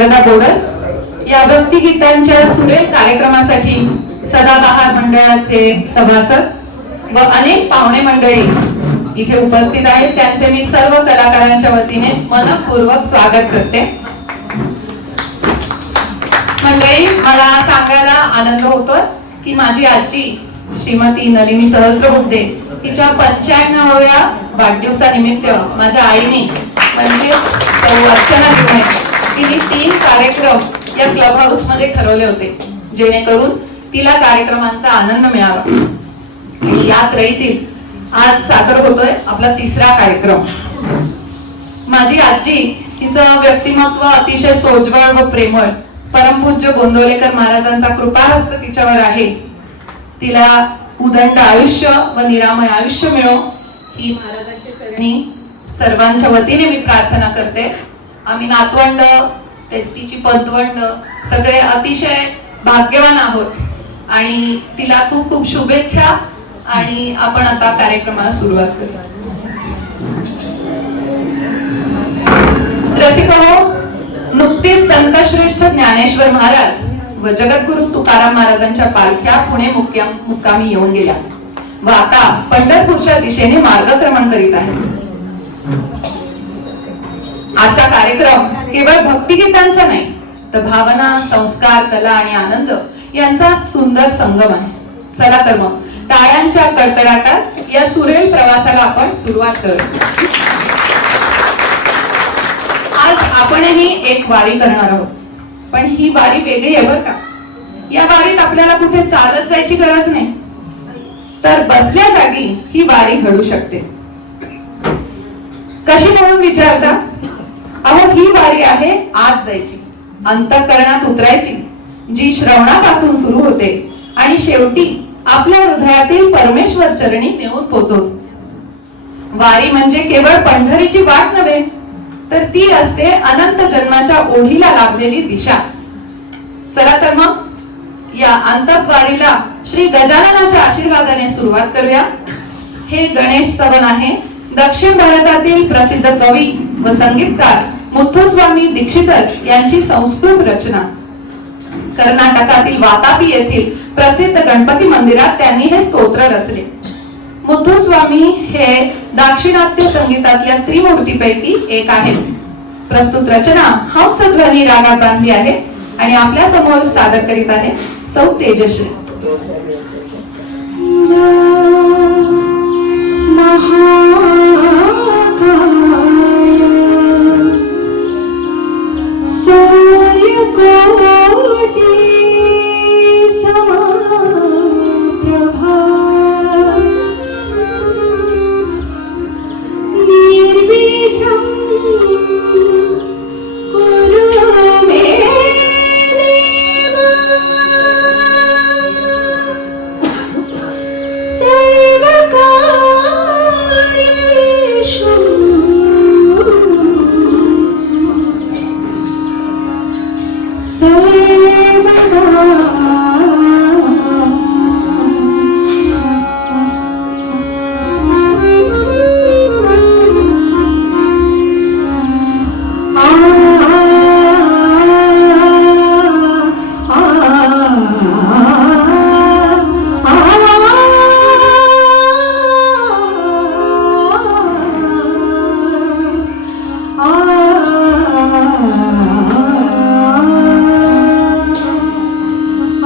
वरदा बोडस या भक्तिगीतांच्या सुरेल कार्यक्रमासाठी सदाबहार मंडळाचे सभासद व अनेक पाहुणे मंडळी इथे उपस्थित आहेत, त्यांचे मी सर्व कलाकारांच्या वतीने मनपूर्वक स्वागत करते. मंडळी, मला सांगायला आनंद होतोय की माझी आजी श्रीमती नलिनी सहस्रबुद्धे तिच्या 95व्या वाढदिवसानिमित्त माझ्या आईने म्हणजे अर्चना जुने तिने 3 कार्यक्रम या क्लब हाऊस मध्ये ठरवले होते, जेणेकरून तिला कार्यक्रमांचा आनंद मिळावा. आणि या त्रयीतील आज सादर होतोय आपला 3रा कार्यक्रम. माझी आजी हिचं व्यक्तिमत्व अतिशय सोज्वळ व प्रेमळ. परमपूज्य गोंदवलेकर महाराजांचा कृपाहस्त तिच्यावर आहे. तिला उदंड आयुष्य व निरामय आयुष्य मिळो ही महाराजांच्या चरणी सर्वांच्या वतीने मी प्रार्थना करते. आम्ही नातवंड, तिची पतवंड सगळे अतिशय भाग्यवान आहोत आणि तिला खूप खूप शुभेच्छा. आणि आपण आता कार्यक्रमाला सुरुवात करूया. रसिको, नुकतीच संत श्रेष्ठ ज्ञानेश्वर महाराज व जगद्गुरु तुकाराम महाराजांच्या पालख्या पुणे मुक्कामी येऊन गेल्या व आता पंढरपूरच्या दिशेने मार्गक्रमण करीत आहेत. आजचा कार्यक्रम केवळ भक्तिगीतांचा नाही तर भावना, संस्कार, कला आणि आनंद यांचा सुंदर संगम आहे. चला तर मग टाळ्यांच्या कडकडाटात या सुरेल प्रवासाला आपण सुरुवात करूया. आज आपणही एक वारी करणार आहोत, पण ही वारी वेगळी आहे बरं का. या वारीत आपल्याला कुठे चालत जायची गरज नाही, तर बसल्या जागी ही वारी घडू शकते. कशी म्हणून विचारता? अहो, ही वारी आहे आत जायची, अंतःकरणात उतरायची, जी श्रवणापासून सुरू होते आणि शेवटी आपल्या हृदयातील परमेश्वर चरणी नेऊन पोहोचवते. वारी म्हणजे केवळ पंढरीची वाट नव्हे, तर ती असते अनंत जन्माच्या ओढीला लागलेली दिशा. चला तर मग या अंतःवारीला श्री गजाननाच्या आशीर्वादाने सुरुवात करूया. हे गणेश स्तवन आहे. दक्षिण भारतातील प्रसिद्ध कवी व संगीतकार मुथुस्वामी दीक्षितर यांची संस्कृत रचना. कर्नाटकातील वातापी येथील प्रसिद्ध गणपती मंदिरात त्यांनी हे स्तोत्र रचले. मुथुस्वामी हे दाक्षिणात्य संगीतातल्या त्रिमूर्तीपैकी एक आहेत. प्रस्तुत रचना हंसध्वनी रागात बांधली आहे आणि आपल्या समोर सादर करीत आहे सौ तेजश्री.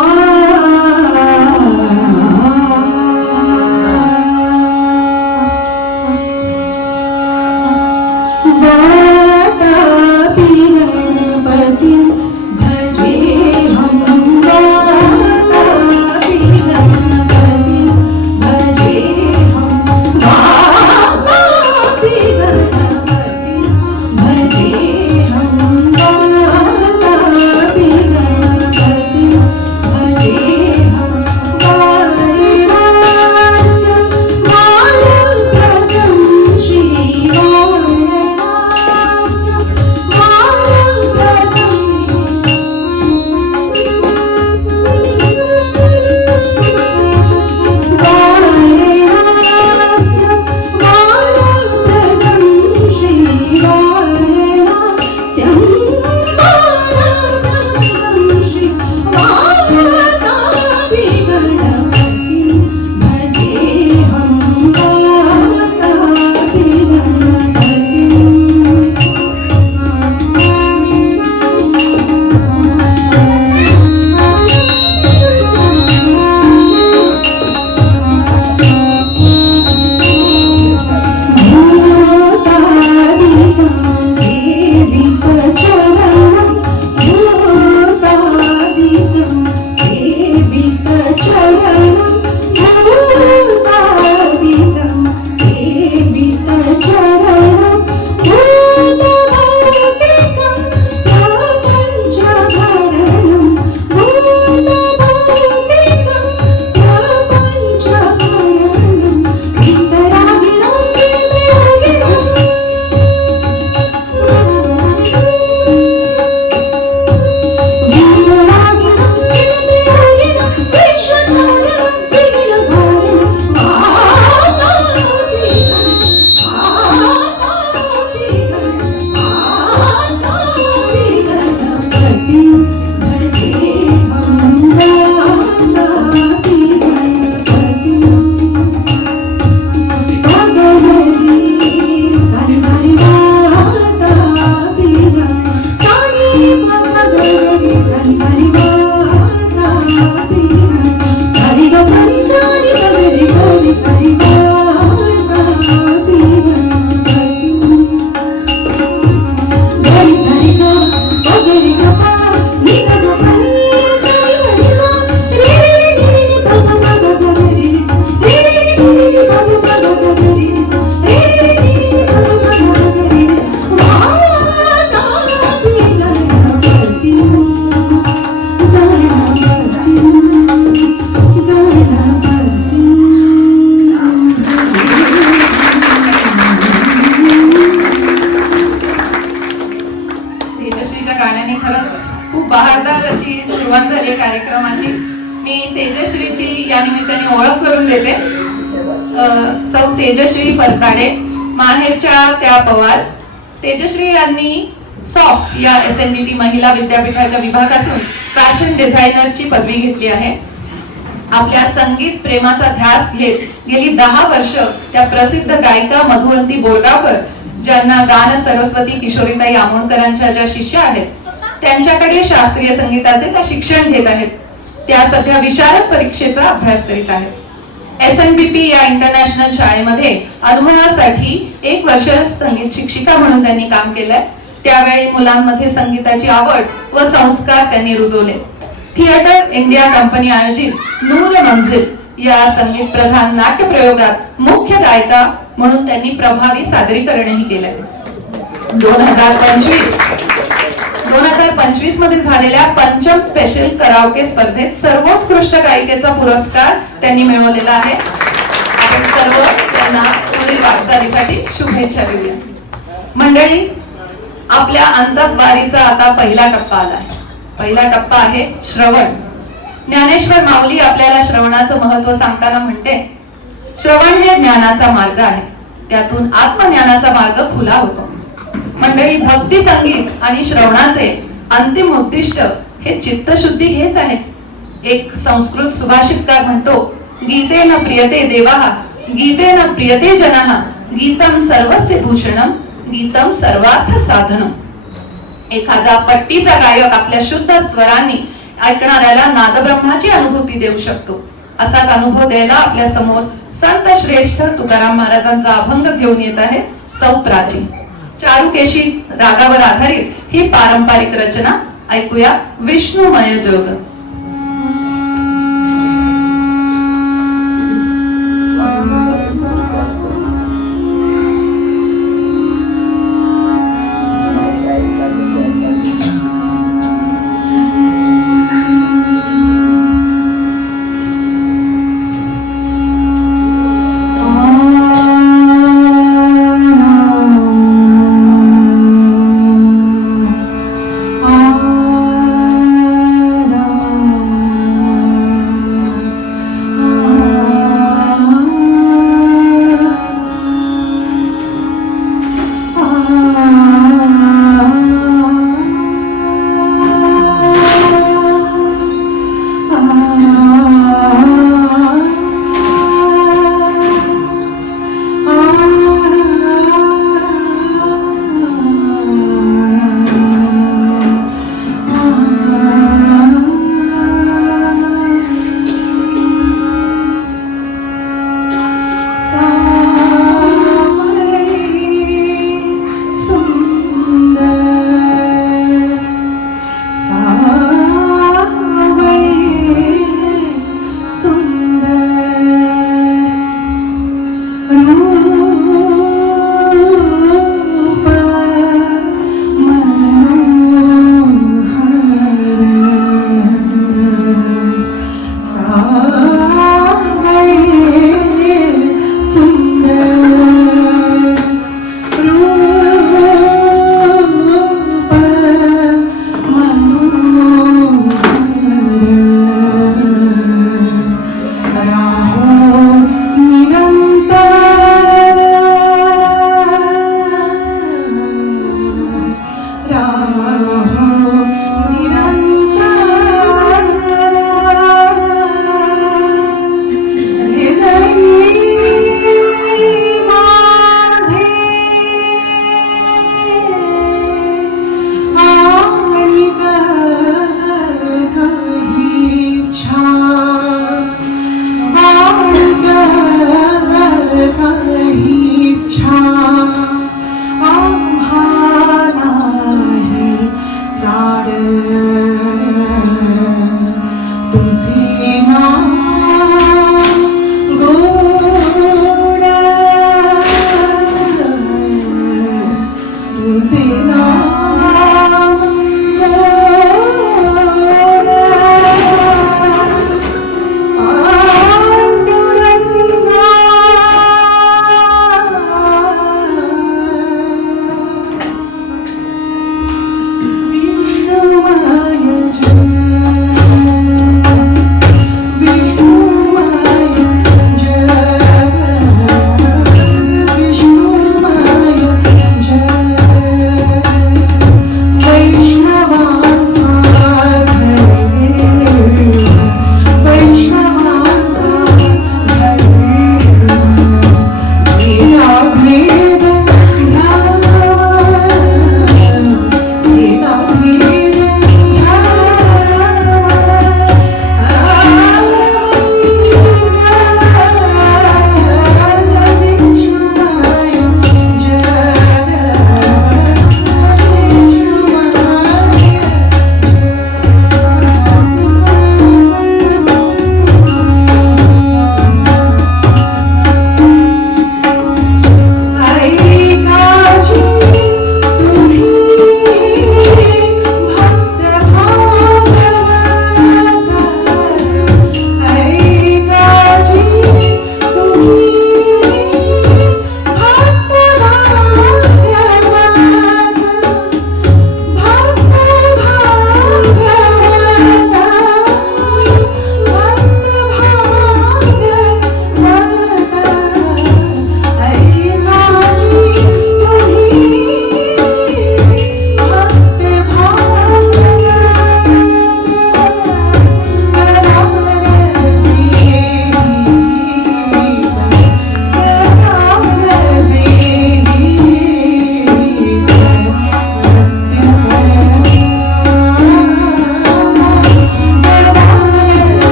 Ah खूप बहारदार अशी सुरुवात झाली कार्यक्रमाची. मी तेजश्रीची या निमित्ताने ओळख करून देते. सौ तेजश्री फरकाडे, माहेरच्या त्या पवार. तेजश्री यांनी सॉफ्ट या SNDT महिला विद्यापीठाच्या विभागातून फॅशन डिझायनरची पदवी घेतली आहे. आपल्या संगीत प्रेमाचा ध्यास घेत गेली 10 वर्ष त्या प्रसिद्ध गायिका मधुवंती बोरगावकर, ज्यांना गान सरस्वती किशोरीताई आमोणकरांच्या ज्या शिष्या आहेत, त्यांच्याकडे शास्त्रीय संगीताचे त्या शिक्षण घेत आहेत. त्या सध्या विशारद परीक्षेचा अभ्यास करीत आहेत. SNBP या इंटरनॅशनल शाळेमध्ये अनुभवासाठी 1 वर्ष संगीत शिक्षिका म्हणून त्यांनी काम केलंय. त्यावेळी मुलांमध्ये संगीताची आवड व संस्कार त्यांनी रुजवले. थिएटर इंडिया कंपनी आयोजित नूर मंजिल या संगीत प्रधान नाट्य प्रयोगात मुख्य गायिका म्हणून त्यांनी प्रभावी सादरीकरणही केलंय. 2025 मध्ये झालेल्या पंचम स्पेशल कराओके स्पर्धेत सर्वोत्कृष्ट गायिकेचा पुरस्कार त्यांनी मिळवलेला आहे. आपण सर्व त्यांना पुढील वाटचालीसाठी शुभेच्छा देऊया. मंडळी, आपल्या अंतःवारीचा आता पहिला टप्पा आला. पहिला टप्पा आहे श्रवण. ज्ञानेश्वर माऊली आपल्याला श्रवणाचं महत्व सांगताना म्हणते, श्रवण हे ज्ञानाचा मार्ग आहे, त्यातून आत्मज्ञानाचा मार्ग खुला होतो. मंडळी, भक्ती संगीत आणि श्रवणाचे अंतिम उद्दिष्ट हे चित्तशुद्धी हेच आहे. एक संस्कृत सुभाषितकार म्हणतो, गीतेन प्रियते देवाः, गीतेन प्रियते जनाः, गीतम सर्वस्य भूषणम, गीतम सर्वार्थ साधनम. एखादा पट्टीचा गायक आपल्या शुद्ध स्वरांनी ऐकणाऱ्याला नादब्रह्माची अनुभूती देऊ शकतो. असाच अनुभव द्यायला आपल्या समोर संत श्रेष्ठ तुकाराम महाराजांचा अभंग घेऊन येत आहे सौ प्राची. चारुकेशी रागावर आधारित ही पारंपरिक रचना ऐकूया. विष्णुमय जोग.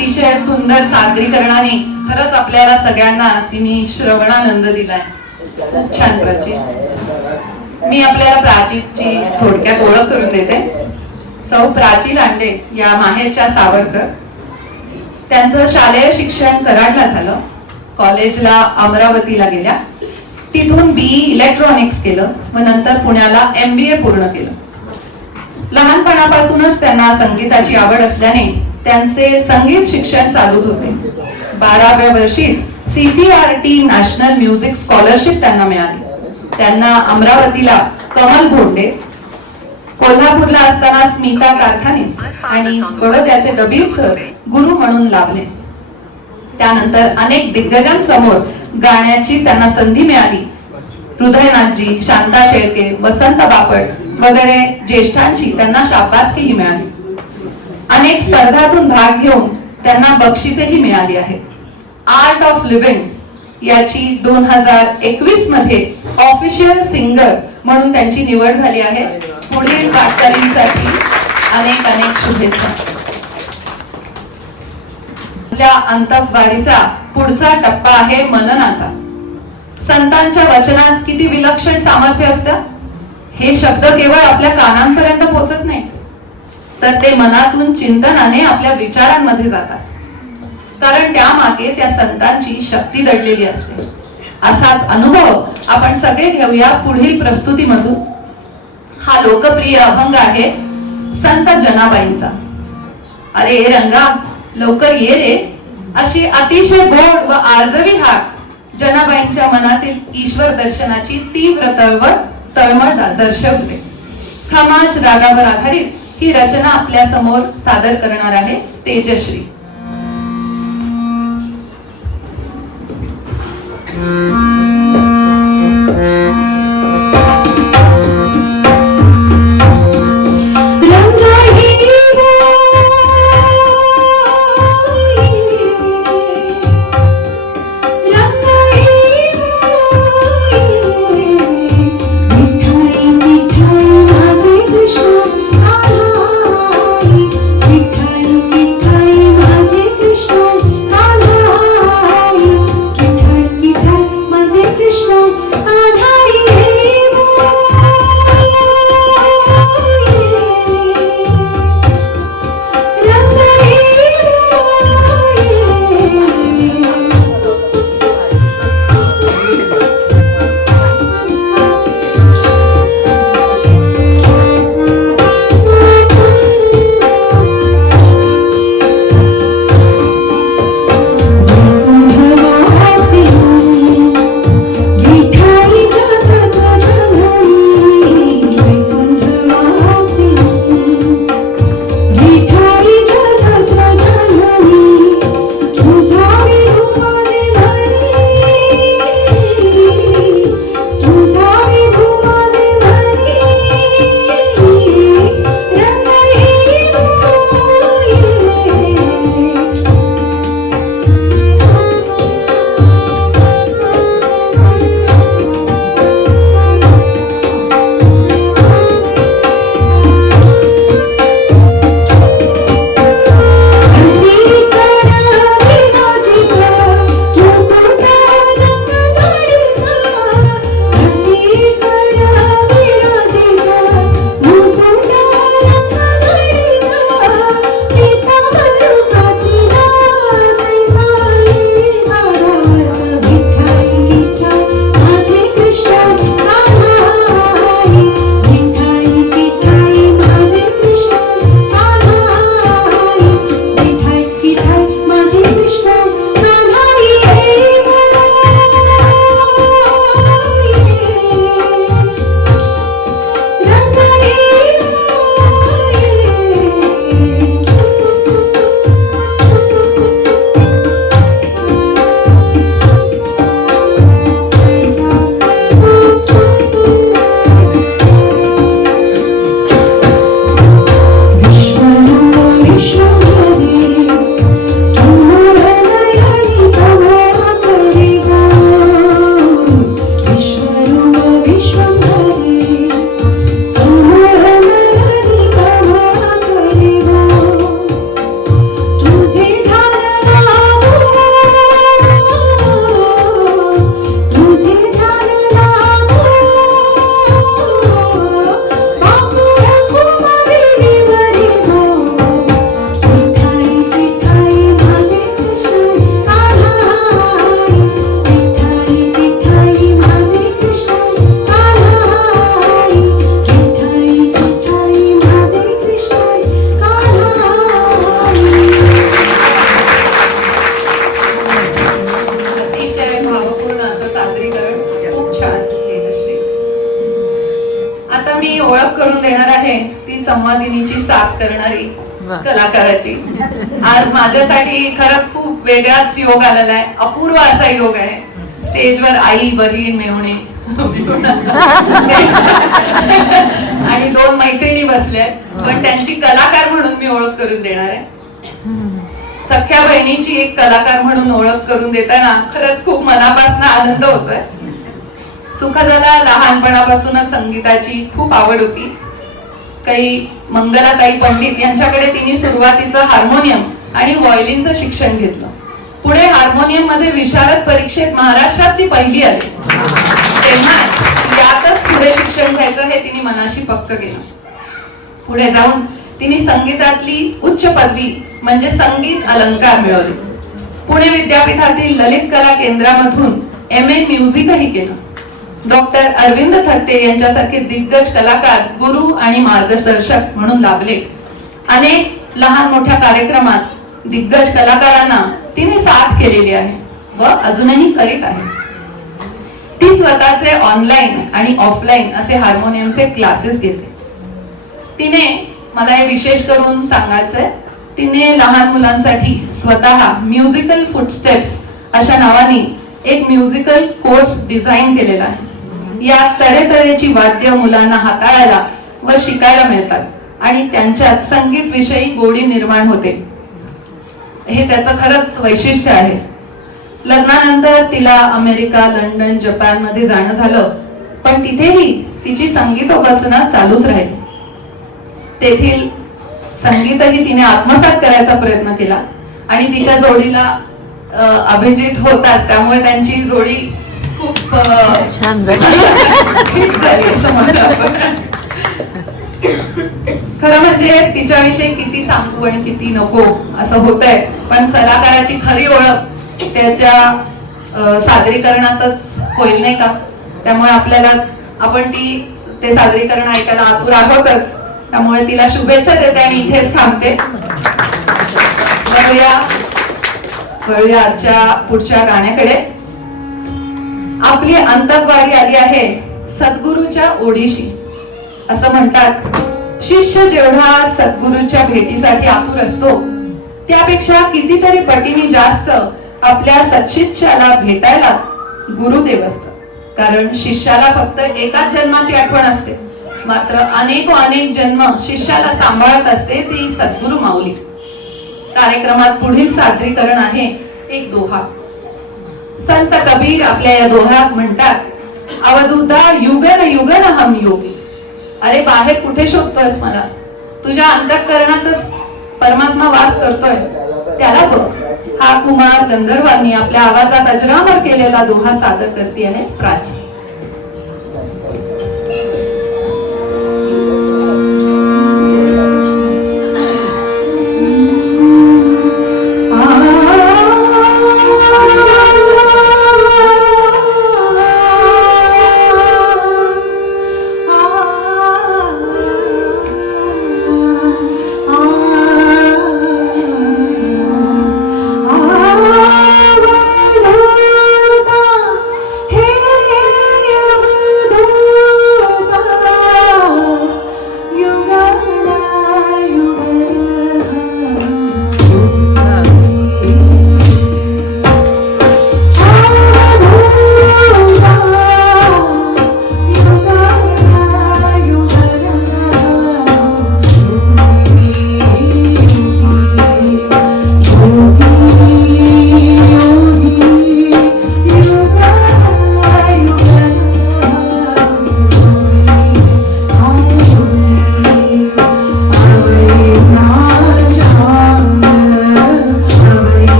अतिशय सुंदर सादरीकरणाने खरंच आपल्याला सगळ्यांना तिने श्रवणानंद दिलाय. खूप छान प्राची. मी आपल्याला प्राचीची थोडक्यात ओळख करून देते. सौ प्राची लांडे या माहेरच्या सावरकर. त्यांचं शालेय शिक्षण कराडला झालं. कॉलेजला अमरावतीला गेल्या. तिथून BE इलेक्ट्रॉनिक्स केलं व नंतर पुण्याला MBA पूर्ण केलं. लहानपणापासूनच त्यांना संगीताची आवड असल्याने त्यांचे संगीत शिक्षण चालूच होते. 12व्या वर्षीच CCRT नॅशनल म्युझिक स्कॉलरशिप त्यांना मिळाली. त्यांना अमरावतीला कमल भोंडे, कोल्हापूरला असताना स्मिता कारखानीस आणि बडोद्याचे डबीर सर गुरु म्हणून लाभले. त्यानंतर अनेक दिग्गजांसमोर गाण्याची त्यांना संधी मिळाली. हृदयनाथजी, शांता शेळके, वसंत बापट वगैरे ज्येष्ठांची त्यांना शाबासकीही मिळाली. अनेक स्पर्धातून भाग घेऊन त्यांना बक्षिसेही मिळाली आहेत. आर्ट ऑफ लिव्हिंग याची 2021 मध्ये ऑफिशियल सिंगर म्हणून त्यांची निवड झाली आहे. पुढील वाटचालींसाठी अनेक अनेक शुभेच्छा. आपल्या अंतःवारीचा पुढचा टप्पा आहे मननाचा. संतांच्या वचनात किती विलक्षण सामर्थ्य असतं. हे शब्द केवळ आपल्या कानांपर्यंत पोहोचत नाही, तर ते मनातून चिंतनाने आपल्या विचारांमध्ये जातात. कारण त्यामागे त्या संतांची शक्ती दडलेली असते. असाच अनुभव आपण सगळे घेऊया पुढील प्रस्तुतीमधून. हा लोकप्रिय अभंग आहे संत जनाबाईंचा. अरे रंगा लवकर ये रे, अशी अतिशय गोड व आर्जवी हाक जनाबाईंच्या मनातील ईश्वर दर्शनाची तीव्र तळमळ दर्शवते. खमाज रागावर आधारित ही रचना आपल्या समोर सादर करणार आहे तेजश्री. आहे ती संवादिनीची साथ करणारी कलाकाराची. आज माझ्यासाठी खरंच खूप वेगळाच योग आलेला आहे, अपूर्व असा योग आहे. स्टेजवर आई बहीण मेहुणे आणि 2 मैत्रिणी बसल्या, पण त्यांची कलाकार म्हणून मी ओळख करून देणार आहे. सख्या बहिणीची एक कलाकार म्हणून ओळख करून देताना खरंच खूप मनापासून आनंद होतोय. सुखदाला लहानपणापासूनच संगीताची खूप आवड होती. काही मंगलाताई पंडित यांच्याकडे तिने सुरुवातीचं हार्मोनियम आणि व्हायोलिनचं शिक्षण घेतलं. पुढे हार्मोनियम मध्ये विशारद परीक्षेत महाराष्ट्रात ती पहिली आली. तेव्हा यातच पुढे शिक्षण घ्यायचं हे तिने मनाशी पक्क केलं. पुढे जाऊन तिने संगीतातली उच्च पदवी म्हणजे संगीत अलंकार मिळवले. पुणे विद्यापीठातील ललित कला केंद्रामधून MA म्युझिकही केलं. डॉक्टर अरविंद थत्ते यांच्यासारखे दिग्गज कलाकार गुरु आणि मार्गदर्शक म्हणून लाभले. अनेक लहान मोठ्या कार्यक्रमात दिग्गज कलाकारांना तिने साथ केलेली आहे व अजूनही करीत आहे. ती स्वतःचे ऑनलाईन आणि ऑफलाईन असे हार्मोनियमचे क्लासेस घेते. तिने, मला हे विशेष करून सांगायचंय, तिने लहान मुलांसाठी स्वतः म्युझिकल फुटस्टेप्स अशा नावाने एक म्युझिकल कोर्स डिझाईन केलेला आहे. यात तऱ्हेतऱ्हेची वाद्य मुलांना हाताळायला व शिकायला मिळतात आणि त्यांच्यात संगीत विषयी गोडी निर्माण होते. हे त्याचं खरंच वैशिष्ट्य आहे. लग्नानंतर तिला अमेरिका, लंडन, जपान मध्ये जाणं झालं, पण तिथेही तिची संगीतोपासना चालूच राहिली. तेथील संगीतही तिने आत्मसात करायचा प्रयत्न केला आणि तिच्या जोडीला अभिजित होताच, त्यामुळे त्यांची जोडी खूप छान झाली असं म्हणलं आपण. खरं म्हणजे तिच्याविषयी किती सांगू आणि किती नको असं होतंय, पण कलाकाराची खरी ओळख त्याच्या सादरीकरणातच होईल, नाही का? त्यामुळे आपण ते सादरीकरण ऐकायला आतुर आहोतच. त्यामुळे तिला शुभेच्छा देते आणि इथेच थांबते. वळूया आजच्या पुढच्या गाण्याकडे. आपली अंतकवारी आली आहे सद्गुरूच्या ओढीशी. असं म्हणतात, शिष्य जेवढा सद्गुरूच्या भेटीसाठी आतुर असतो, त्यापेक्षा कितीतरी पटीने जास्त आपल्या सच्शिष्याला भेटायला गुरुदेव असतात. कारण शिष्याला फक्त एकाच जन्माची आठवण असते, मात्र अनेक जन्म शिष्याला सांभाळत असते ती सद्गुरु माऊली. कार्यक्रमात पुढील सादरीकरण आहे एक दोहा. संत कबीर आपल्या या दोह्यात म्हणतात, अवधूता युगन युगन हम योगी. अरे बाहेर कुठे शोधतोयस मला? तुझ्या अंतःकरणातच परमात्मा वास करतोय, त्याला बघ. हा कुमार गंधर्वांनी आपल्या आवाजात अजरामर केलेला दोहा सादर करते आहे प्राची. हे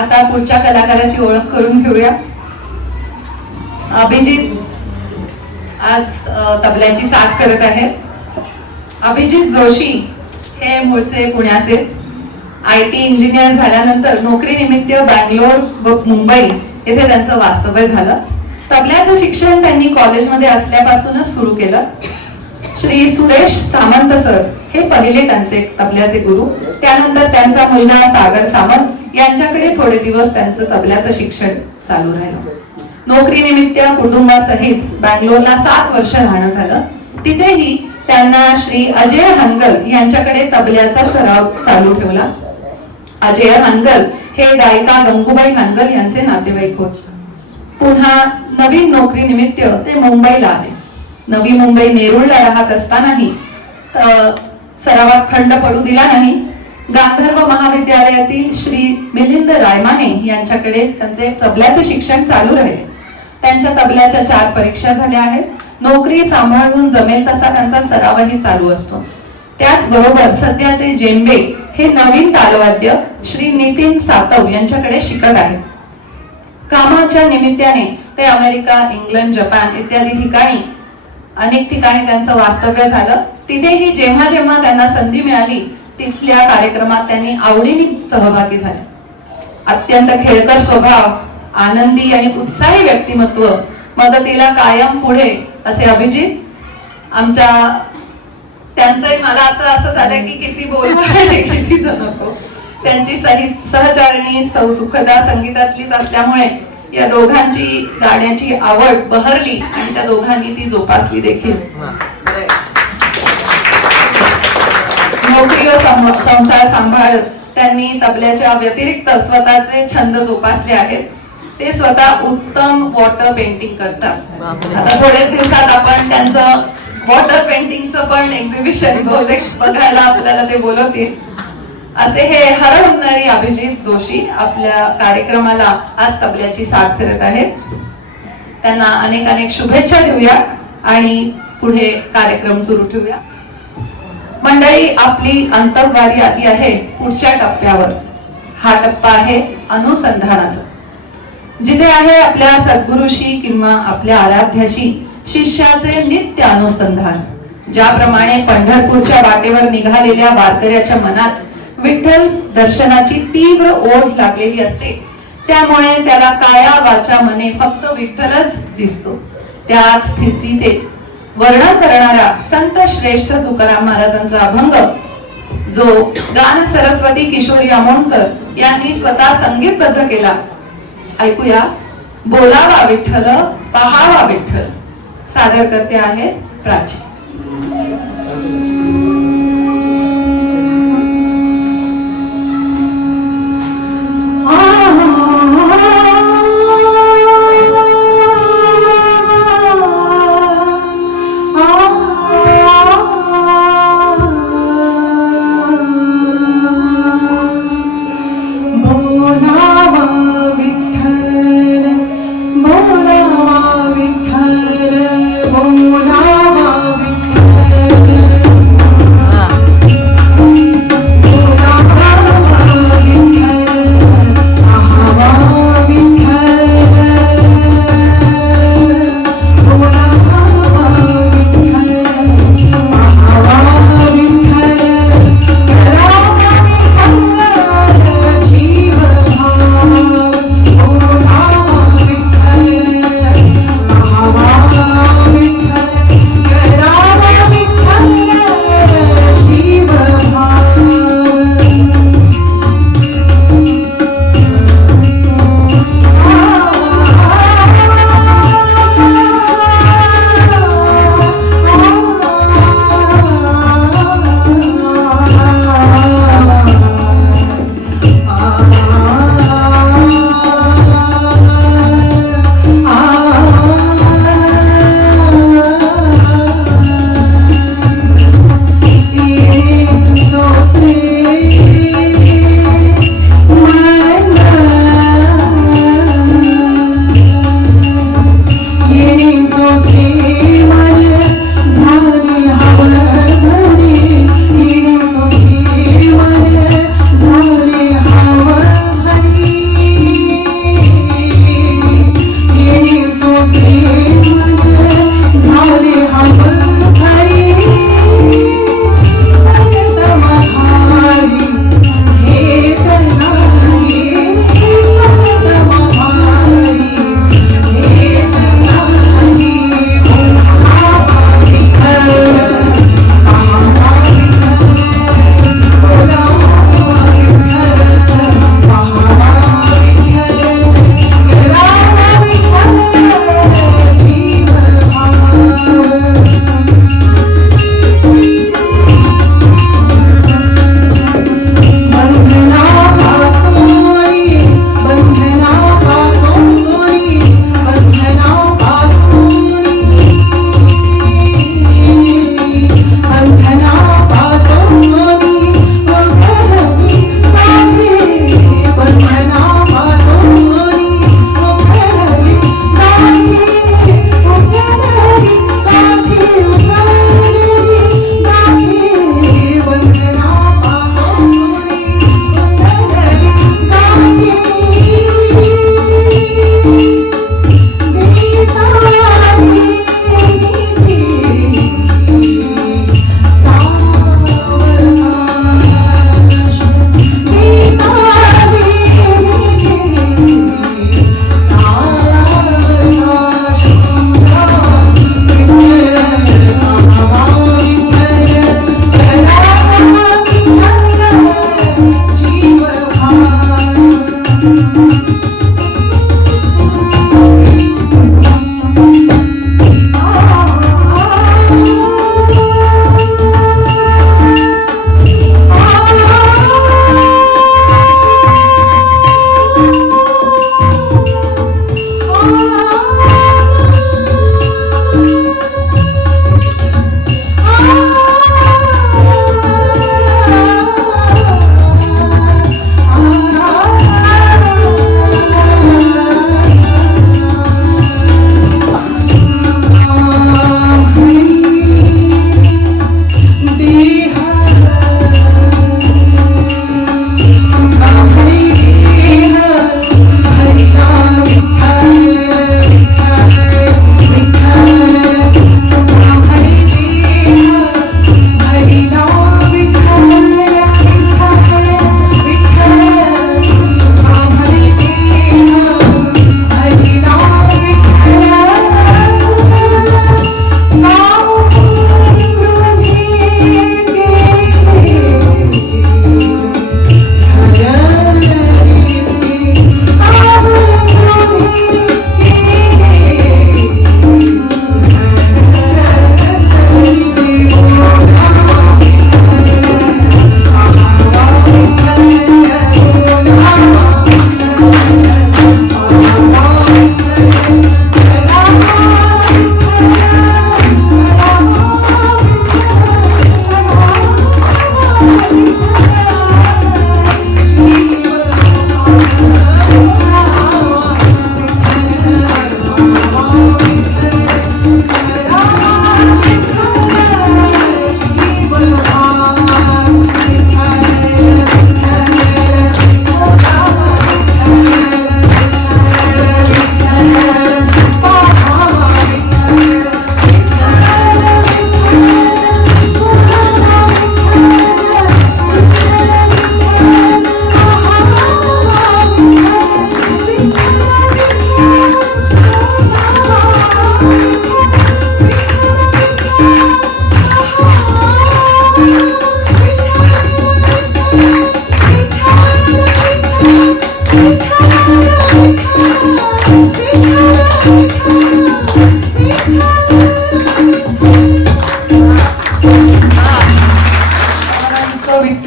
आता पुढच्या कलाकाराची ओळख करून घेऊया. अभिजित आज तबल्याची साथ करत आहेत. अभिजित जोशी हे मूळचे पुण्याचे. IT इंजिनियर झाल्यानंतर नोकरीनिमित्त बँगलोर व मुंबई येथे त्यांचं वास्तव्य झालं. तबल्याचं शिक्षण त्यांनी कॉलेजमध्ये असल्यापासूनच सुरू केलं. श्री सुरेश सामंत सर हे पहिले त्यांचे तबल्याचे गुरु. त्यानंतर त्यांचा मुलगा सागर सामंत यांच्याकडे थोडे दिवस त्यांचं तबल्याचं शिक्षण चालू राहिलं. नोकरीनिमित्त कुटुंबासहित बँगलोरला 7 वर्ष राहणं झालं. तिथेही त्यांना श्री अजय हंगल यांच्याकडे तबल्याचा सराव चालू ठेवला. अजय हंगल हे गायिका गंगूबाई हंगल यांचे नातेवाईक होत. पुन्हा नवीन नोकरी निमित्त ते मुंबईला आले. नवी मुंबई नेरुळला राहत असतानाही सरावात खंड पडू दिला नाही. गांधर्व महाविद्यालयातील श्री मिलिंद रायमाने यांच्याकडे त्यांचे तबल्याचे शिक्षण चालू राहिले. त्यांच्या तबल्याच्या 4 परीक्षा झाल्या आहेत. नोकरी सांभाळून जमेल तसा त्यांचा सरावही चालू असतो. त्याचबरोबर सध्या ते जेम्बे हे नवीन तालवाद्य श्री नितीन सातव यांच्याकडे शिकत आहेत. कामाच्या निमित्ताने ते अमेरिका, इंग्लंड, जपान इत्यादी ठिकाणी अनेक ठिकाणी त्यांचं वास्तव्य झालं. तिथेही जेव्हा जेव्हा त्यांना संधी मिळाली तिथल्या कार्यक्रमात त्यांनी आवडीने सहभागी झाले. अत्यंत खेळकर स्वभाव, आनंदी आणि उत्साही व्यक्तिमत्व, मदतीला कायम पुढे असे अभिजित. त्यांचंही मला आता असं झालं की किती बोलू किती नको. त्यांची सहचारिणी सौ सुखदा संगीतातलीच असल्यामुळे या दोघांची गाण्याची आवड बहरली आणि त्या दोघांनी ती जोपासली देखील. नोकरी व संसार सांभाळत त्यांनी तबल्याच्या व्यतिरिक्त स्वतःचे छंद जोपासले आहेत. ते स्वतः उत्तम वॉटर पेंटिंग करतात. आता थोड्याच दिवसात आपण त्यांचं वॉटर पेंटिंगचं पण एक्झिबिशन बघायला आपल्याला ते बोलवतील. असे हे हरहुन्नरी अभिजित जोशी आपल्या कार्यक्रमाला आज तबल्याची साथ करत आहेत. त्यांना अनेक अनेक शुभेच्छा देऊया आणि पुढे कार्यक्रम सुरू ठेवूया. मंडळी, आपली अंतर्वारी आली आहे पुढच्या टप्प्यावर. हा टप्पा आहे अनुसंधानाचा. जिथे आहे आपल्या सद्गुरूशी किंवा आपल्या आराध्याशी शिष्याचे नित्य अनुसंधान. ज्याप्रमाणे पंढरपूरच्या वाटेवर निघालेल्या वारकऱ्याच्या मनात विठ्ठल दर्शनाची तीव्र ओढ लागलेली असते, त्यामुळे त्याला काया वाचा मने फक्त विठ्ठलच दिसतो. त्याच स्थितीत वर्णन करणारा संत श्रेष्ठ तुकाराम महाराजांचा अभंग, जो गान सरस्वती किशोरी आमोणकर यांनी स्वतः संगीतबद्ध केला, ऐकूया. बोलावा विठ्ठल, पहावा विठ्ठल. सादर करते आहेत प्राची. बोलावा विठ्ठल, बोलावा विठ्ठल.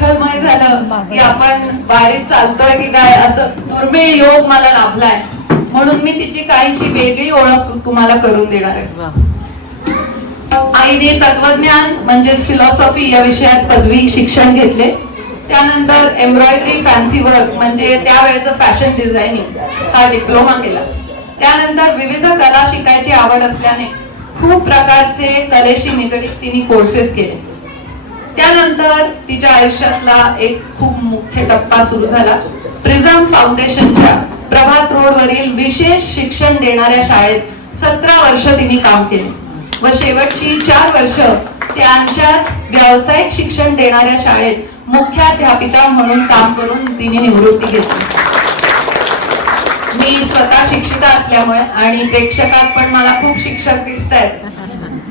विठ्ठलमय झालं की आपण वारीत चालतोय की काय, असं दुर्मिळ योग मला लाभलाय. म्हणून मी तिची काहीशी वेगळी ओळख तुम्हाला करून देणार आहे. आईने तत्वज्ञान म्हणजेच फिलॉसॉफी या विषयात पदवी शिक्षण घेतले. त्यानंतर एम्ब्रॉयडरी फॅन्सी वर्क म्हणजे त्यावेळेचं फॅशन डिझायनिंग हा डिप्लोमा केला. त्यानंतर विविध कला शिकायची आवड असल्याने खूप प्रकारचे कलेशी निगडीत तिने कोर्सेस केले. त्यानंतर तिच्या आयुष्यातला एक खूप मुख्य टप्पा सुरू झाला. प्रिझम फाउंडेशनच्या प्रभात रोडवरील विशेष शिक्षण देणाऱ्या शाळेत 17 वर्ष तिने काम केले व शेवटची 4 वर्ष त्यांच्याच व्यावसायिक शिक्षण देणाऱ्या शाळेत मुख्याध्यापिका म्हणून काम करून तिने निवृत्ती घेतली. मी स्वतः शिक्षिका असल्यामुळे आणि प्रेक्षकात पण मला खूप शिक्षक दिसत आहेत,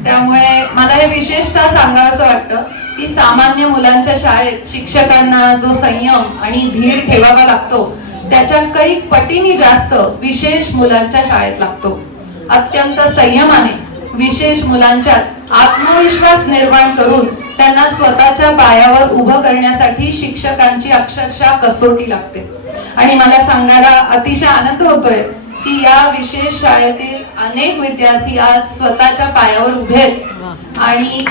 त्यामुळे मला हे विशेषतः सांगावंसं वाटतं की सामान्य मुलांच्या शाळेत शिक्षकांना जो संयम आणि धीर ठेवावा लागतो त्याच्या कैक पटीने जास्त विशेष मुलांच्या शाळेत लागतो. अत्यंत संयमाने विशेष मुलांच्यात आत्मविश्वास निर्माण करून त्यांना स्वतःच्या पायावर उभं करण्यासाठी शिक्षकांची अक्षरशः कसोटी लागते. आणि मला सांगायला अतिशय आनंद होतोय की या विशेष शाळेतील अनेक विद्यार्थी आज स्वतःच्या पायावर उभे आहेत आणि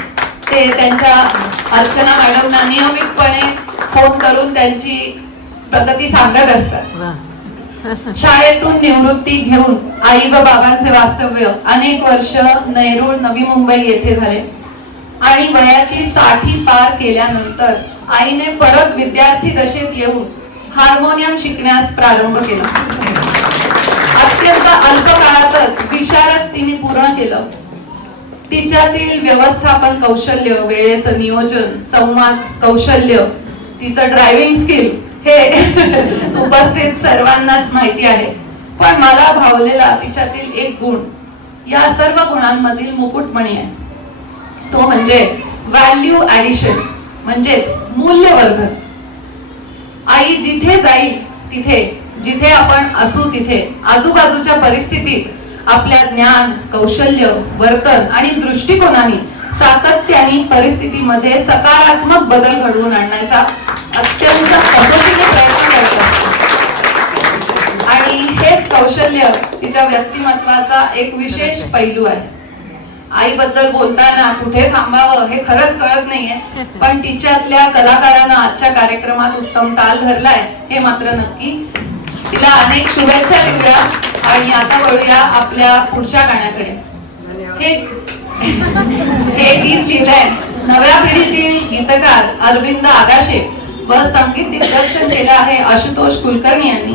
ते त्यांच्या अर्चना मॅडमना नियमितपणे फोन करून त्यांची प्रगती सांगत असतात. शाळेतून निवृत्ती घेऊन आई व बाबांचे वास्तव्य अनेक वर्ष नेरूळ नवी मुंबई येथे झाले आणि वयाची 60 पार केल्यानंतर आईने परत विद्यार्थी दशेत येऊन हार्मोनियम शिकण्यास प्रारंभ केला. अत्यंत अल्प काळातच विशारद तिने पूर्ण केलं. तिच्यातील व्यवस्थापन कौशल्य, वेळेचं नियोजन, संवाद कौशल्य, तिचं ड्रायव्हिंग स्किल हे उपस्थित सर्वांनाच माहिती आहे. पण मला भावलेला तिच्यातील एक गुण या सर्व गुणांमधील मुकुटमणी आहे, तो म्हणजे व्हॅल्यू ऍडिशन म्हणजेच मूल्यवर्धन. आई जिथे जाईल तिथे, जिथे आपण असू तिथे आजूबाजूच्या परिस्थितीत आपल्या ज्ञान, कौशल्य, वर्तन आणि दृष्टिकोनाने सातत्याने परिस्थितीमध्ये सकारात्मक बदल घडवून आणण्याचा अत्यंत कसोटीने प्रयत्न करत असते. आणि हेच कौशल्य तिच्या व्यक्तिमत्वाचा एक विशेष पैलू आहे. आईबद्दल बोलताना कुठे थांबावं हे खरंच कळत नाहीये, पण तिच्यातल्या कलाकारांना आजच्या कार्यक्रमात उत्तम ताल धरलाय हे मात्र नक्की. तिला अनेक शुभेच्छा देऊया आणि आता वळूया आपल्या पुढच्या गाण्याकडे. हे गीत लिहिलंय नव्या पिढीतील गीतकार अरविंद आगाशे व संगीत दिग्दर्शन केलं आहे आशुतोष कुलकर्णी यांनी.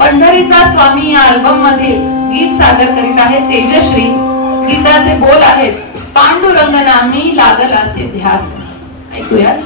पंढरीचा स्वामी या अल्बम मधील गीत सादर करीत आहे तेजश्री. गीताचे बोल आहेत पांडुरंग नामी लागला से ध्यास. ऐकूया.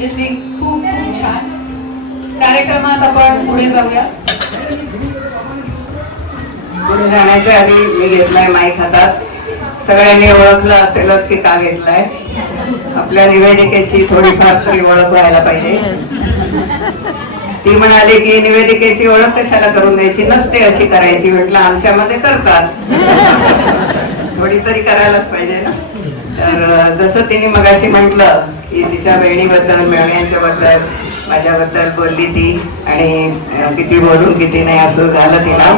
तेजश्री, खूप छान. कार्यक्रमात आपण पुढे जाऊया. पुढे जाण्याच्या आधी मी घेतलाय माईक हातात. सगळ्यांनी ओळखलं असेलच की का घेतलाय. आपल्या निवेदिकेची थोडीफार तरी ओळख व्हायला पाहिजे. ती म्हणाली की निवेदिकेची ओळख कशाला करून द्यायची, नसते अशी करायची. म्हटलं आमच्यामध्ये करतात, थोडी तरी करायलाच पाहिजे ना. तर जसं तिने मगाशी म्हटलं की तिच्या बहिणीबद्दल, मेवण्यांच्या बद्दल, माझ्याबद्दल बोलली ती. आणि किती बोलून किती नाही असं झालं तिला.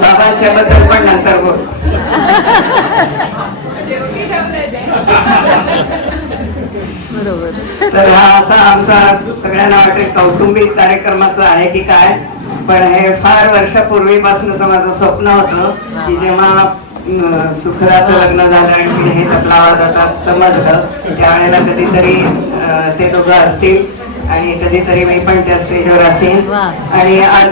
बाबांच्या बद्दल पण नंतर बोल. तर हा असा आमचा सगळ्यांना वाटेल कौटुंबिक कार्यक्रमाचा आहे की काय, पण हे फार वर्षापूर्वीपासूनच माझं स्वप्न होतं की जेव्हा सुखदाचं लग्न झालं आणि हे तबला वाजवतात समजलं, त्यावेळेला कधीतरी ते दोघं असतील आणि कधीतरी मी पण त्या स्टेजवर असेल. आणि आज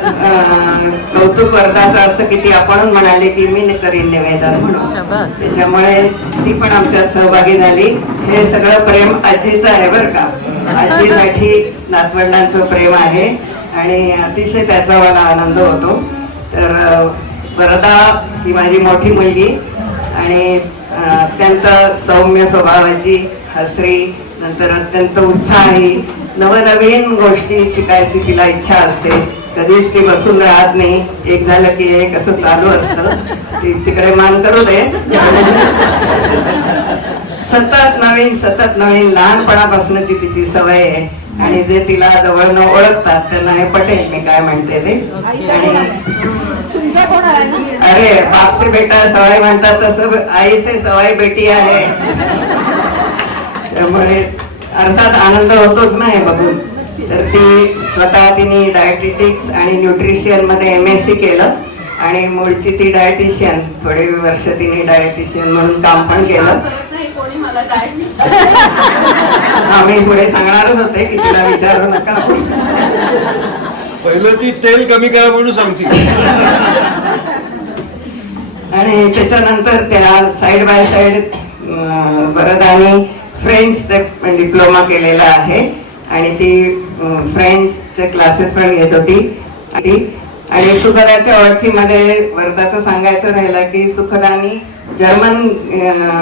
कौतुक वर्धाचं असं की ती आपण म्हणाले की मी करीन निवेदन म्हणून, त्याच्यामुळे ती पण आमच्यात सहभागी झाली. हे सगळं प्रेम आजीचं आहे बरं का. आजीसाठी नातवंडांचं प्रेम आहे आणि अतिशय त्याचा मला आनंद होतो. तर वरदा ही माझी मोठी मुलगी आणि अत्यंत सौम्य स्वभावाची, हसरी, नंतर अत्यंत उत्साही, नवनवीन गोष्टी शिकायची तिला इच्छा असते. कधीच ती बसून राहत नाही. एक झालं की एक असं चालू असतं. ती तिकडे मान करू दे. सतत नवीन लहानपणापासूनची तिची सवय आहे. आणि जे तिला जवळनं ओळखतात त्यांना हे पटेल मी काय म्हणते ते. आणि अरे बाप से बेटा सवाई म्हणतात तसं आई से सवाई बेटी आहे. त्यामुळे अर्थात आनंद होतोच ना हे बघून. तर ती स्वतः तिने डायटिटिक्स आणि न्यूट्रिशन मध्ये MSc केलं आणि मूळची ती डायटिशियन. थोडे वर्ष तिने डायटिशियन म्हणून काम पण केलं. आम्ही पुढे सांगणारच होते की तिला विचारू नका. पहिलं ती तेल कमी करा म्हणून सांगते. आणि त्याच्यानंतर त्या साइड बाय साइड वरदानी फ्रेंचचे डिप्लोमा केलेला आहे आणि ती फ्रेंचचे क्लासेस पण घेत होती. आणि सुखदाच्या ओळखीमध्ये वरदाचं सांगायचं राहिलं की सुखदानी जर्मन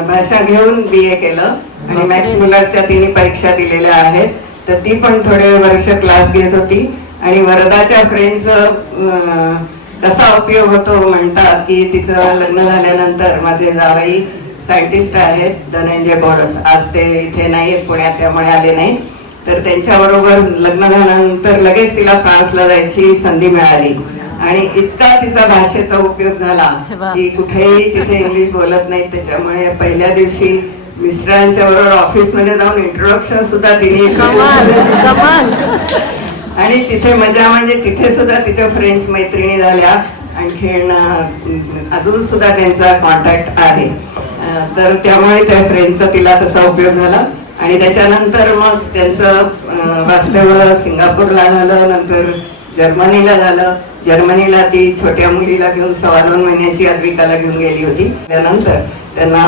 भाषा घेऊन BA केलं आणि मॅक्स मुलरच्या तिने परीक्षा दिलेल्या आहेत. तर ती पण थोडे वर्ष क्लास घेत होती. आणि वरदाच्या फ्रेंडचं कसा उपयोग होतो म्हणतात की तिचं लग्न झाल्यानंतर माझे जावई सायंटिस्ट आहेत, धनंजय बोडस. आज ते इथे नाही आहेत पुण्यात, त्यामुळे आले नाही. तर त्यांच्याबरोबर लग्न झाल्यानंतर लगेच तिला फ्रान्सला जायची संधी मिळाली आणि इतका तिचा भाषेचा उपयोग झाला की कुठेही तिथे इंग्लिश बोलत नाही. त्याच्यामुळे पहिल्या दिवशी मिस्टरांच्या बरोबर ऑफिसमध्ये जाऊन इंट्रोडक्शन सुद्धा तिने. आणि तिथे मजा म्हणजे तिथे सुद्धा तिच्या फ्रेंच मैत्रिणी झाल्या आणखीन अजून सुद्धा त्यांचा कॉन्टॅक्ट आहे. तर त्यामुळे त्या फ्रेंडचा तिला तसा उपयोग झाला आणि त्याच्यानंतर मग त्यांचं वास्तव्य सिंगापूरला झालं, नंतर जर्मनीला झालं. जर्मनीला ती छोट्या मुलीला घेऊन 2.25 महिन्याची अद्विकाला घेऊन गेली होती. त्यानंतर त्यांना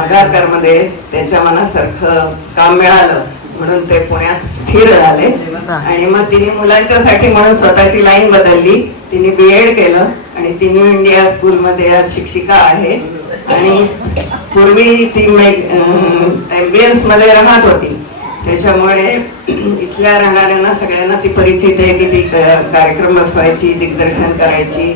आगारकरमध्ये त्यांच्या मनासारखं काम मिळालं म्हणून ते पुण्यात स्थिर झाले आणि मग तिने मुलांच्यासाठी म्हणून स्वतःची लाईन बदलली. तिने BEd केलं आणि ती न्यू इंडिया स्कूलमध्ये आज शिक्षिका आहे आणि पूर्वी ती एम्बियन्स मध्ये राहत होती. त्याच्यामुळे इथल्या राहणाऱ्यांना सगळ्यांना ती परिचित आहे की ती कार्यक्रम बसवायची, दिग्दर्शन करायची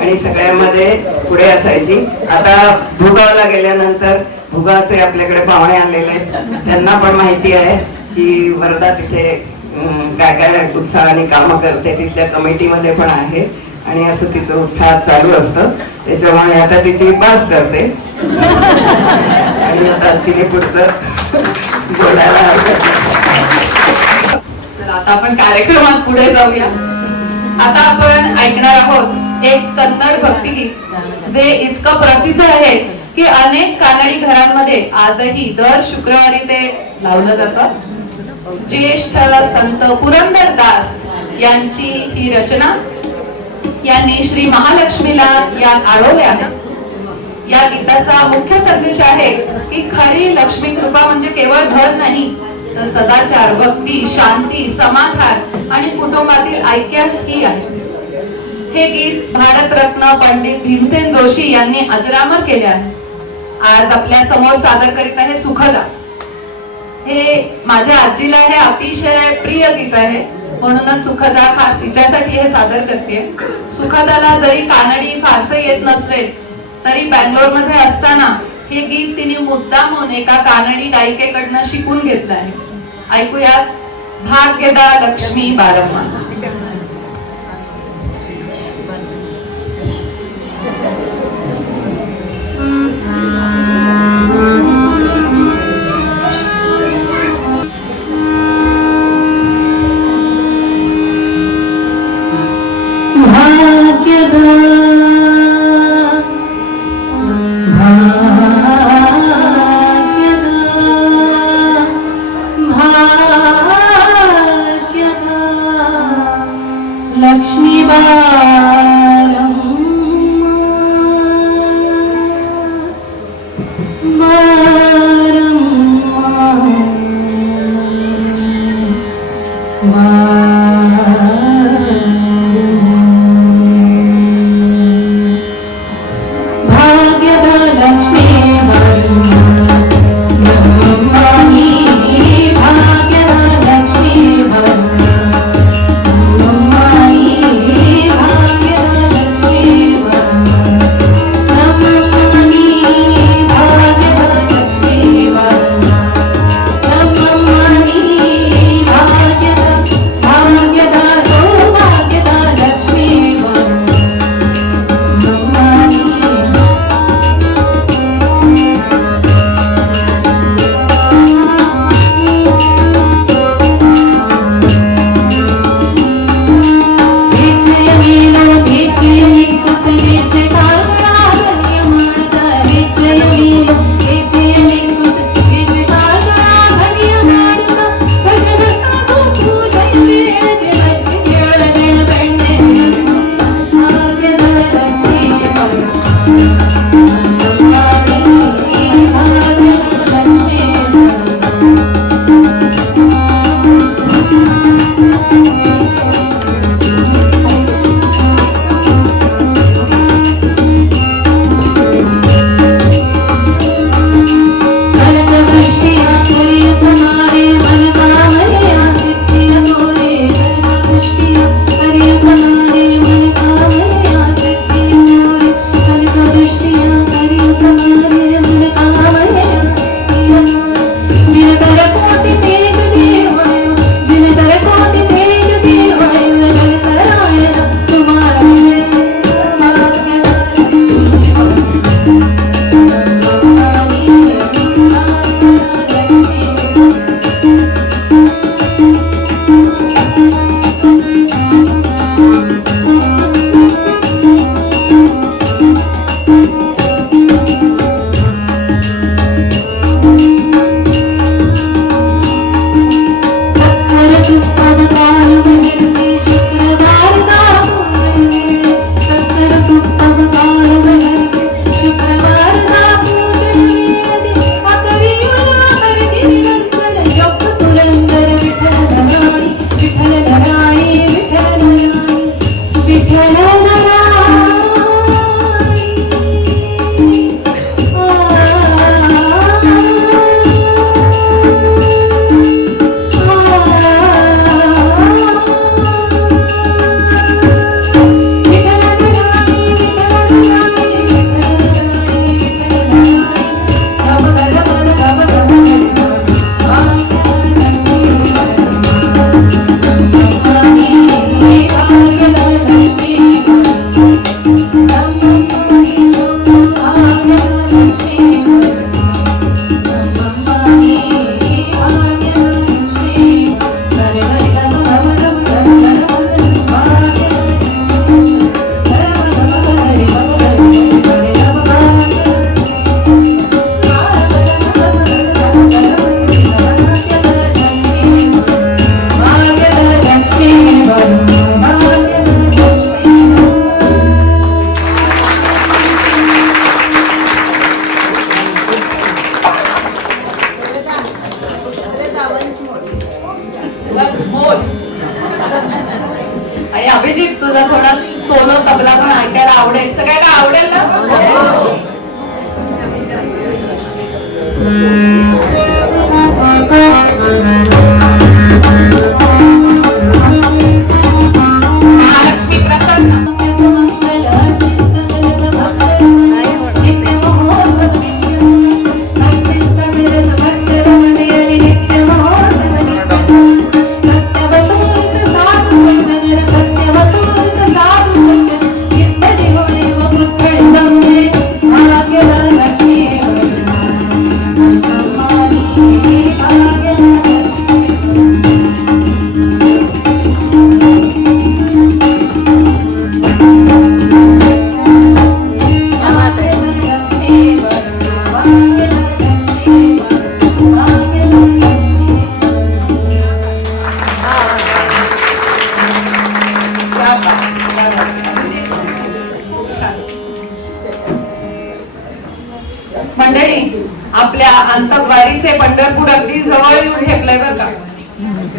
आणि सगळ्यामध्ये पुढे असायची. आता भुगावला गेल्यानंतर भुगावचे आपल्याकडे पाहुणे आलेले आहेत, त्यांना पण माहिती आहे की वरदा तिथे काय काय उत्साहाने कामं करते, तिथल्या कमिटीमध्ये पण आहे आणि असं तिचं उत्साह चालू असतं. त्याच्यामुळे आता तिची बास करते आणि आता तिने पुढचं बोलायला. तर आता आपण कार्यक्रमात पुढे जाऊया. आता आपण ऐकणार आहोत एक कन्नड भक्तिगीत जे इतकं प्रसिद्ध आहे की अनेक कानडी घरांमध्ये आजही दर शुक्रवारी ते लावलं जातं. ज्येष्ठ संत पुरंदरदास यांची ही रचना यांनी श्री महालक्ष्मीला यात आळवले आहे. या गीताचा मुख्य संदेश आहे की खरी लक्ष्मी कृपा म्हणजे केवळ धन नाही तर सदाचार, भक्ती, शांती, समाधान आणि कुटुंबातील ऐक्य ही आहे. हे गीत भारतरत्न पंडित भीमसेन जोशी यांनी अजरामर केले आहे. आज आपल्या समोर सादर करीत आहे सुखदा. हे माझ्या आजीला हे अतिशय प्रिय गीत आहे म्हणूनच सुखदा खास तिच्यासाठी हे सादर करते. सुखदाला जरी कानडी फारसं येत नसले तरी बँगलोर मध्ये असताना हे गीत तिने मुद्दामून एका कानडी गायिकेकडनं शिकून घेतलं आहे. ऐकूयात भाग्यदा लक्ष्मी बारम्मा. भाग्यदा मोर. आणि अभिजित तुझा थोडा सोलो तबला पण ऐकायला आवडेल, सगळ्यांना आवडेल ना? महालक्ष्मी प्रसन्न. मंडळी, आपल्या अंतर्वारीचे पंढरपूर अगदी जवळ येऊन ठेपलंय बरं का.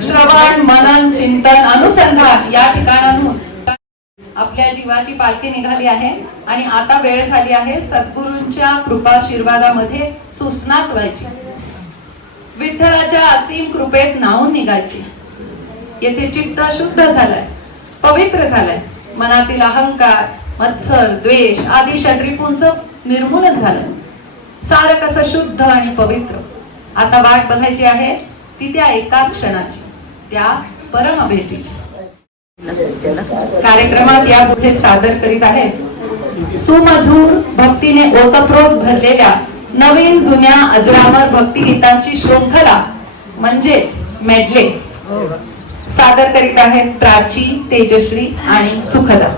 श्रवण, मनन, चिंतन, अनुसंधान या ठिकाणांहून आपल्या जीवाची पालखी निघाली आहे आणि आता वेळ झाली आहे सद्गुरूंच्या कृपाशीर्वादामध्ये सुस्नात व्हायची, विठ्ठलाच्या असीम कृपेत न्हाऊन निघायची. येथे चित्त शुद्ध झालंय, पवित्र झालंय, मनातील अहंकार, मत्सर, द्वेष आदी षड्रिपूंच निर्मूलन झालंय. सारं कसं शुद्ध आणि पवित्र. आता वाट बघायची आहे ती त्या एका क्षणाची, त्या परम भेटीची. कार्यक्रमात यापुढे सादर करीत आहे सुमधुर भक्तीने ओतप्रोत भरलेल्या नवीन जुन्या अजरामर भक्तिगीतांची शृंखला म्हणजेच मेडले. सादर करीत आहेत प्राची, तेजश्री आणि सुखदा.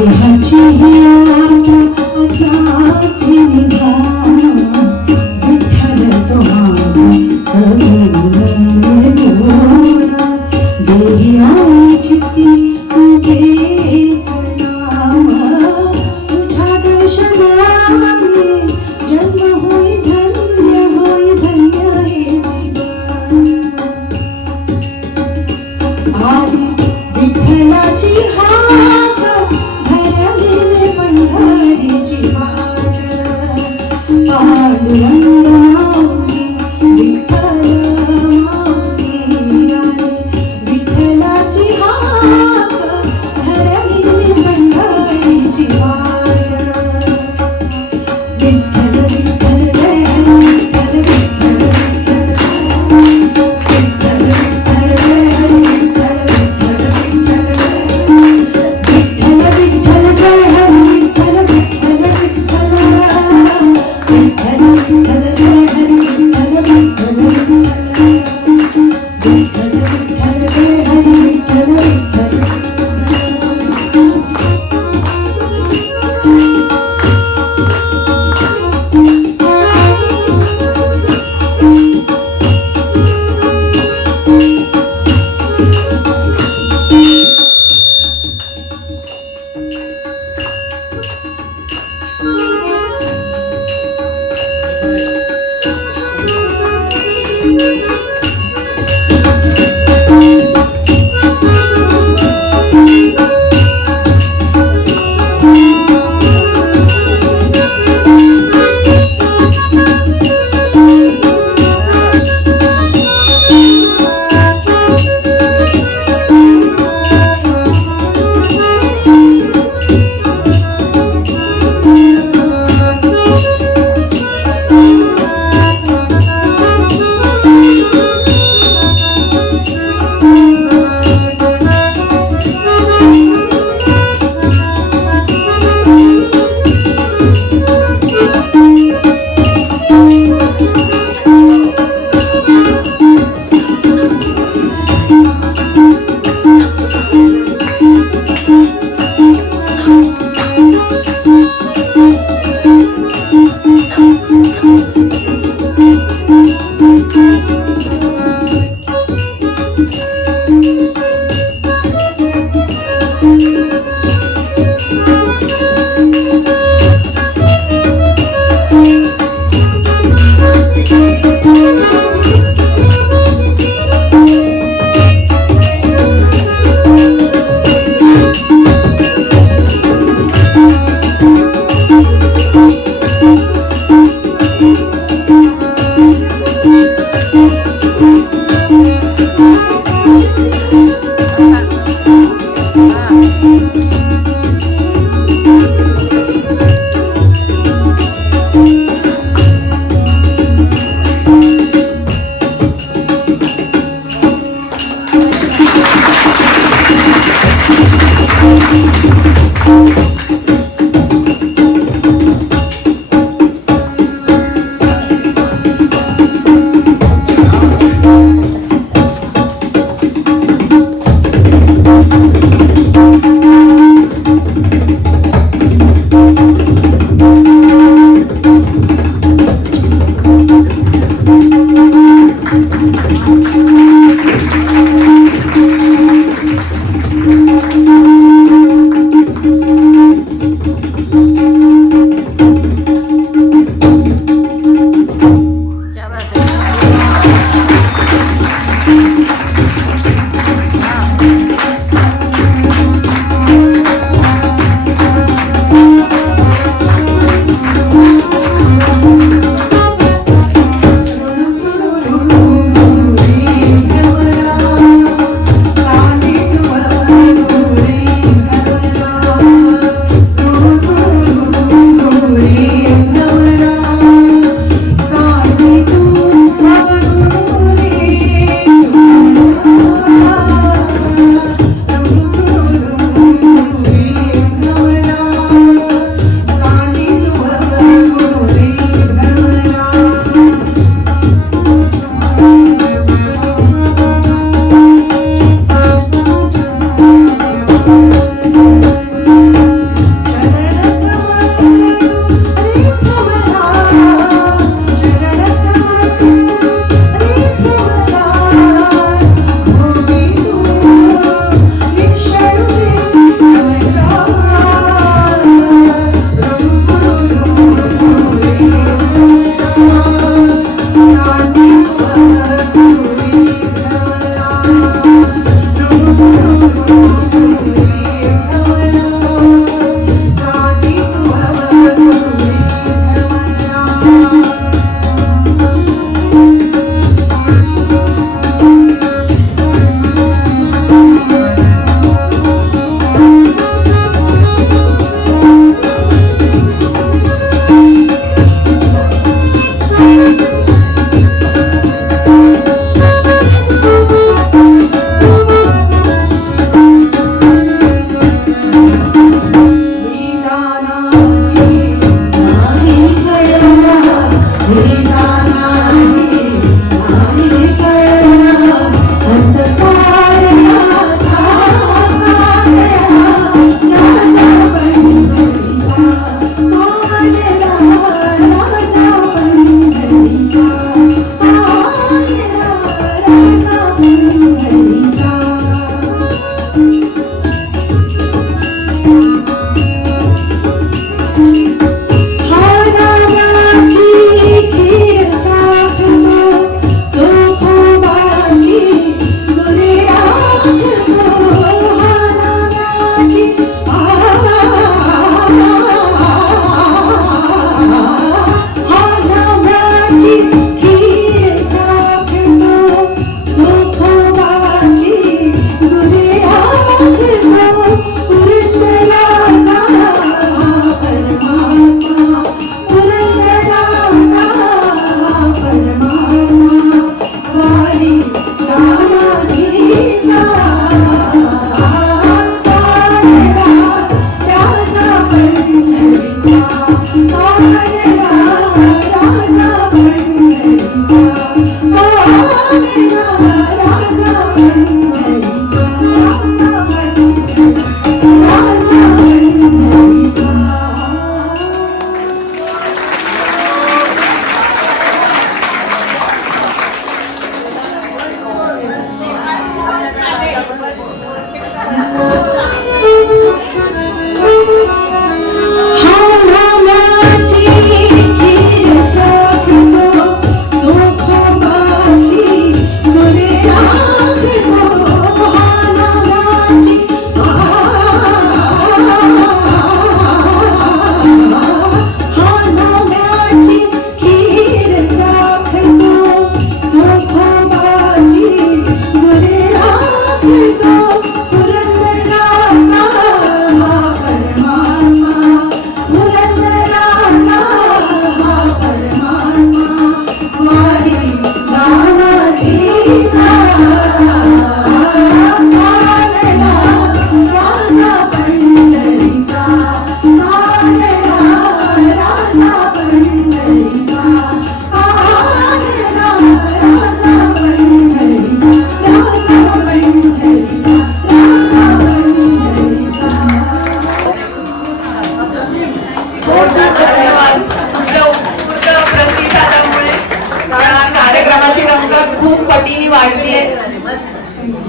देहाची आत्माचे निधान विठ्ठल तो माझा सगुण देही आई चित्ती तुझे प्रणाम तुझ्या दर्शनाने जन्म होई धन्य हे जीवन आली विठ्ठलाची हाक धरलीने पंढरीची वाट पांडुरंग माऊली विठ्ठल माऊली आली विठ्ठलाची हाक धरलीने पंढरीची वाट विठ्ठल विठ्ठल जय विठ्ठल विठ्ठल विठ्ठल विठ्ठल जय विठ्ठल विठ्ठल जय विठ्ठल विठ्ठल विठ्ठल विठ्ठल जय विठ्ठल विठ्ठल विठ्ठल विठ्ठल जय विठ्ठल विठ्ठल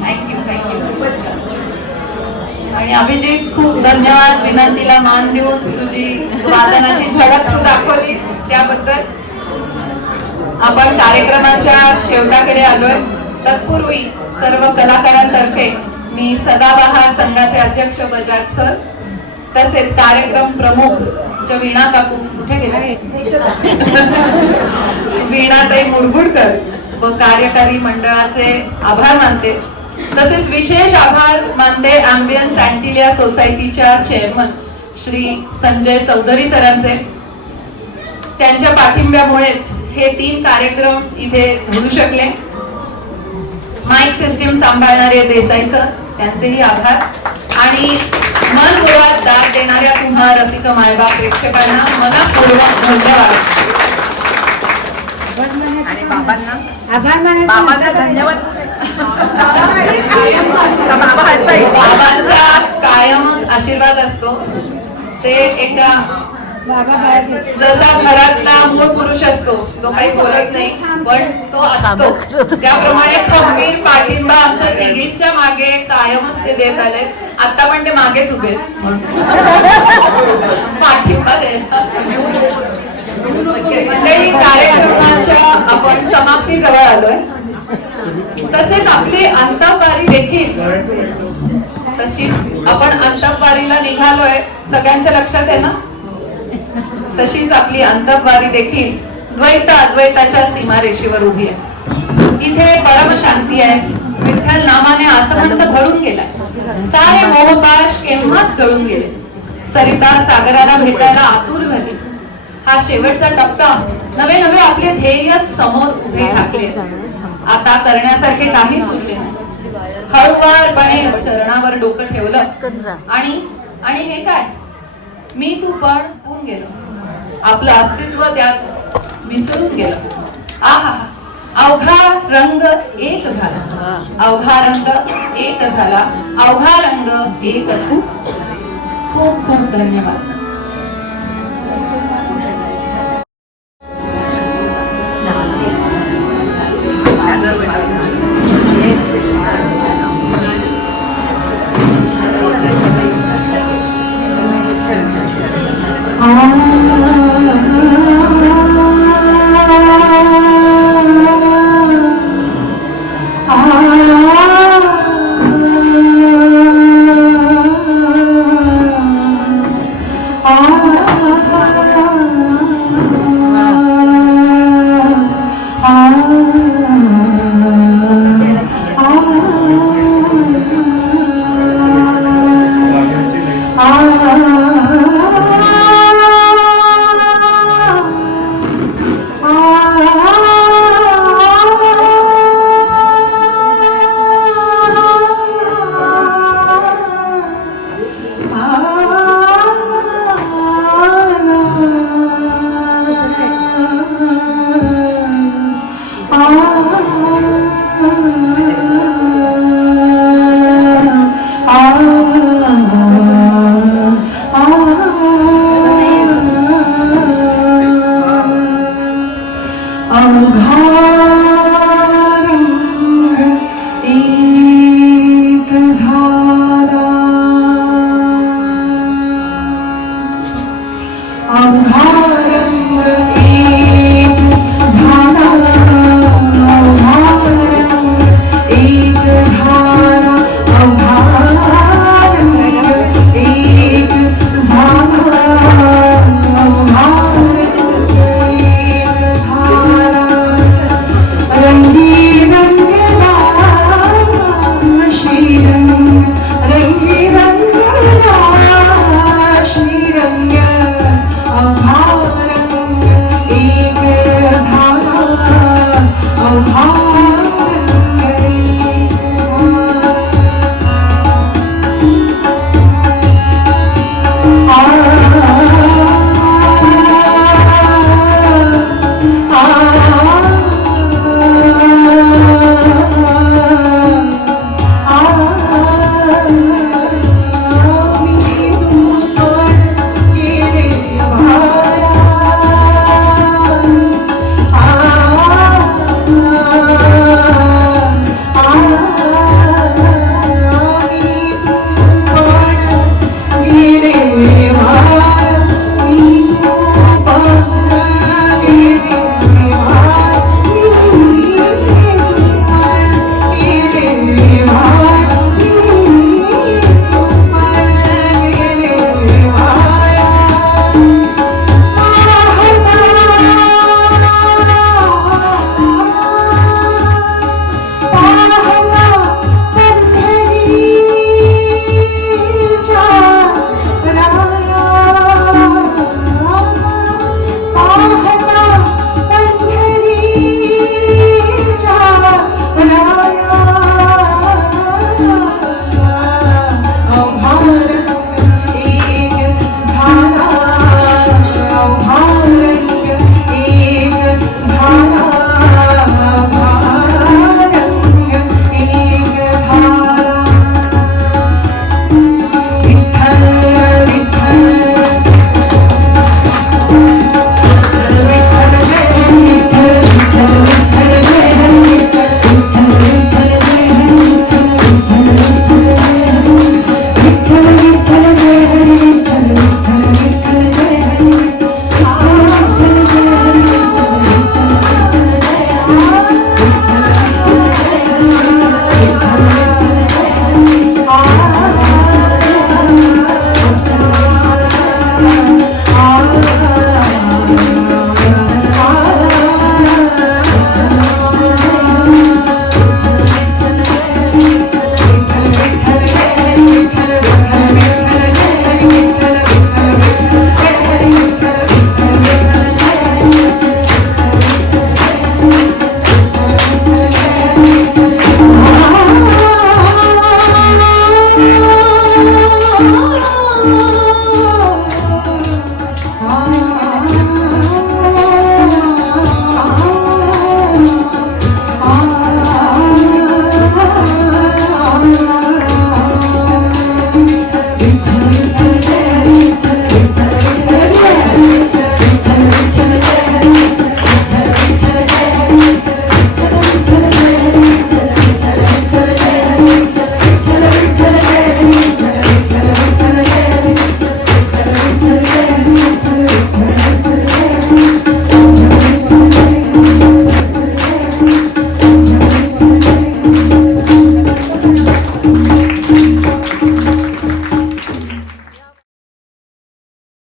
थँक्यू. आणि अभिजित खूप धन्यवाद, विनंतीला मान देऊन तुझी वादनाची झळक तू दाखवलीस त्याबद्दल. आपण कार्यक्रमाच्या शेवटाकडे आलोय. तत्पूर्वी सर्व कलाकारांतर्फे मी सदाबहार संघाचे अध्यक्ष बजाज सर, तसेच कार्यक्रम प्रमुख जे वीणा काकू कुठे गेले, वीणाताई मुरगुडकर व कार्यकारी मंडळाचे आभार मानते. तसेच विशेष आभार मानते अँबियन्स अँटिलिया सोसायटीच्या चेअरमन श्री संजय चौधरी सरांचे. त्यांच्या पाठिंब्यामुळेच हे 3 कार्यक्रम इथे घडू शकले. माईक सिस्टीम सांभाळणारे देसाई सर, त्यांचेही आभार. आणि मनपूर्वक दाद देणाऱ्या तुम्हा रसिक मायबाप प्रेक्षकांना मनपूर्वक धन्यवाद. आणि बाबांना धन्यवाद. बाबांचा कायमच आशीर्वाद असतो. ते एका जसा घरातला मूळ पुरुष असतो जो काही बोलत नाही पण तो असतो, त्याप्रमाणे खंबीर पाठिंबा आमच्या तिघींच्या मागे कायमच ते देत आले. आता पण ते मागेच उभे पाठिंबा द्यायला. मंडळी, कार्यक्रमाच्या आपण समाप्तीजवळ आलोय. तसेच आपली अंतःवारी देखील तशीच आपण अंतःवारीला निघालोय, सगळ्यांच्या लक्षात आहे ना. तशीच आपली अंतःवारी देखील द्वैत अद्वैताच्या सीमारेषेवर उभी आहे. इथे परम शांती आहे. विठ्ठल नामाने आसमंत भरून गेलाय. सारे मोहपाश केव्हाच गळून गेले. सरिता सागराला भेटायला आतुर झाली. हा शेवटचा टप्पा नवे नवे आपले ध्येयच समोर उभे ठाकले. आता करण्यासारखे काहीच उरले नाही. हळुवारपणे चरणावर डोकं ठेवलं आणि हे काय, मी तू पण होऊन गेलो. आपलं अस्तित्व त्यात विसरून गेलं. आहा, अवघा रंग एक झाला, अवघा रंग एक झाला, अवघा रंग एक झाला. खूप खूप धन्यवाद.